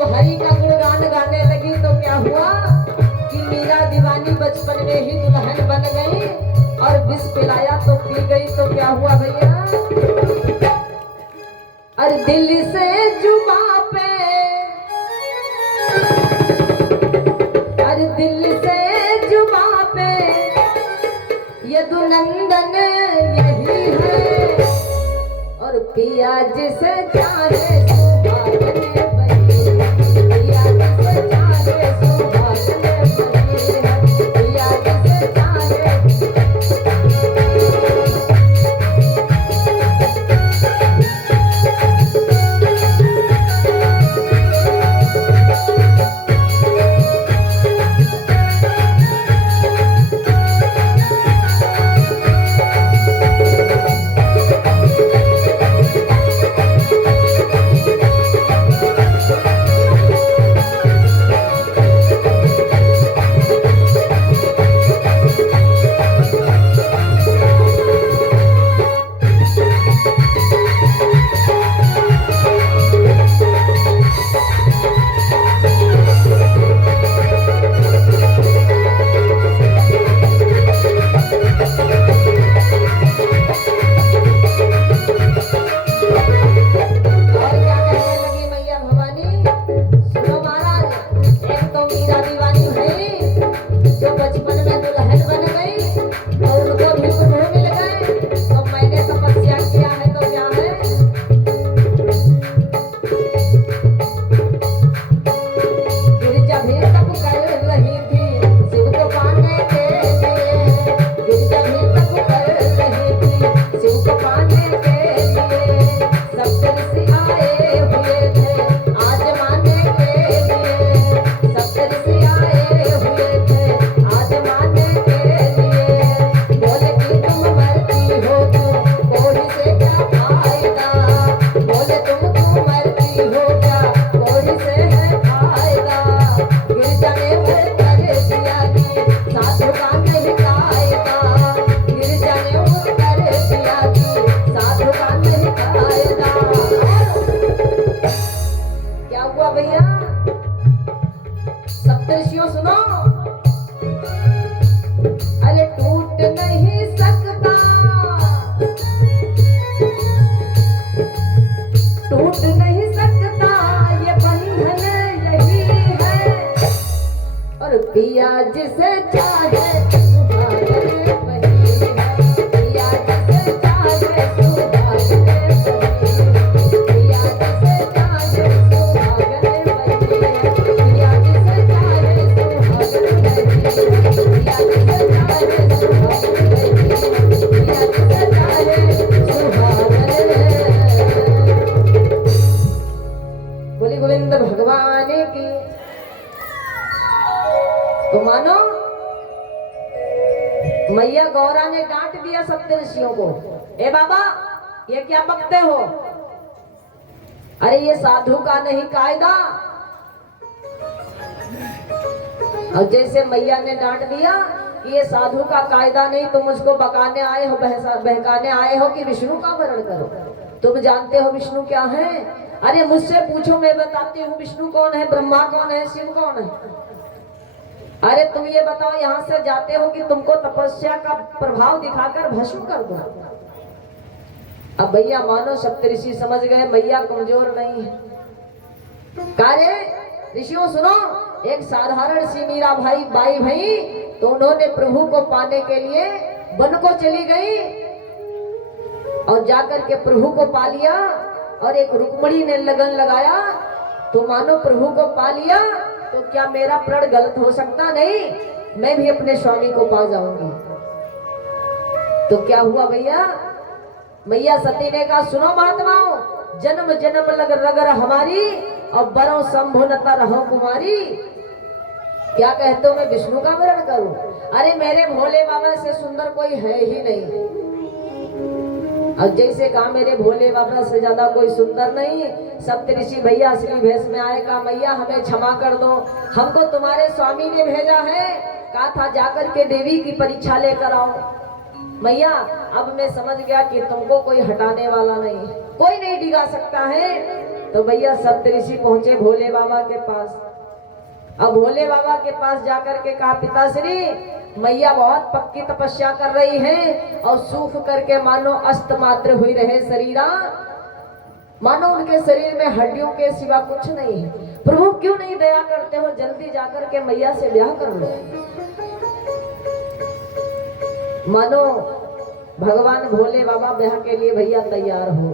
जब हरि का गुणगान गाने लगी तो क्या हुआ कि मीरा दीवानी बचपन में ही दुल्हन बन गई और विष पिलाया तो पी गई। तो क्या हुआ भैया, अरे दिल से जुबां पे, अरे दिल से जुबां पे यदुनंदन यही है और पिया जिसे चाहे सुहागन बनी, पिया जिसे चाहे सुहागन बनी, पिया जिसे चाहे। पिया जिसे चाहे सुहागन बनी, पिया जिसे चाहे सुहागन बनी, पिया जिसे चाहे सुहागन बनी, पिया जिसे चाहे सुहागन बनी, पिया जिसे चाहे सुहागन बनी, पिया जिसे चाहे सुहागन। बोली गोविंद भगवान की। तो मानो मैया गौरा ने डांट दिया सप्तऋषियों को, ए बाबा ये क्या बकते हो, अरे ये साधु का नहीं कायदा। और जैसे मैया ने डांट दिया कि ये साधु का कायदा नहीं, तुम मुझको बकाने आए हो, बहकाने आए हो कि विष्णु का वर्ण करो। तुम जानते हो विष्णु क्या है? अरे मुझसे पूछो, मैं बताती हूँ विष्णु कौन है, ब्रह्मा कौन है, शिव कौन है। अरे तुम ये बताओ, यहाँ से जाते हो कि तुमको तपस्या का प्रभाव दिखाकर भस्म कर दो। अब भैया मानो सप्तऋषि समझ गए मैया कमजोर नहीं है। कार्य ऋषियों सुनो, एक साधारण सी मीरा भाई बाई भाई तो उन्होंने प्रभु को पाने के लिए वन को चली गई और जाकर के प्रभु को पा लिया। और एक रुक्मणी ने लगन लगाया तो मानो प्रभु को पा लिया। तो क्या मेरा प्रण गलत हो सकता? नहीं, मैं भी अपने स्वामी को पा जाऊंगी। तो क्या हुआ भैया, मैया सती ने कहा सुनो महात्माओं, जन्म जन्म लग रगर हमारी और बरो शंभु नता रहो कुमारी। क्या कहते हो मैं विष्णु का वर्ण करूं? अरे मेरे भोले बाबा से सुंदर कोई है ही नहीं। और जैसे कहा मेरे भोले बाबा से ज्यादा कोई सुंदर नहीं। सप्तऋषि भैया असली भेष में आए, कहा मैया हमें क्षमा कर दो, हमको तुम्हारे स्वामी ने भेजा है, कहा था जाकर के देवी की परीक्षा लेकर आओ। मैया अब मैं समझ गया कि तुमको कोई हटाने वाला नहीं, कोई नहीं डिगा सकता है। तो भैया सप्तऋषि पहुंचे भोले बाबा के पास। अब भोले बाबा के पास जाकर के कहा, पिताश्री मैया बहुत पक्की तपस्या कर रही है और सूख करके मानो अस्त मात्र हुई रहे शरीरा, मानो उनके शरीर में हड्डियों के सिवा कुछ नहीं है। प्रभु क्यों नहीं दया करते हो, जल्दी जाकर के मैया से ब्याह कर लो। मानो भगवान भोले बाबा ब्याह के लिए भैया तैयार हो।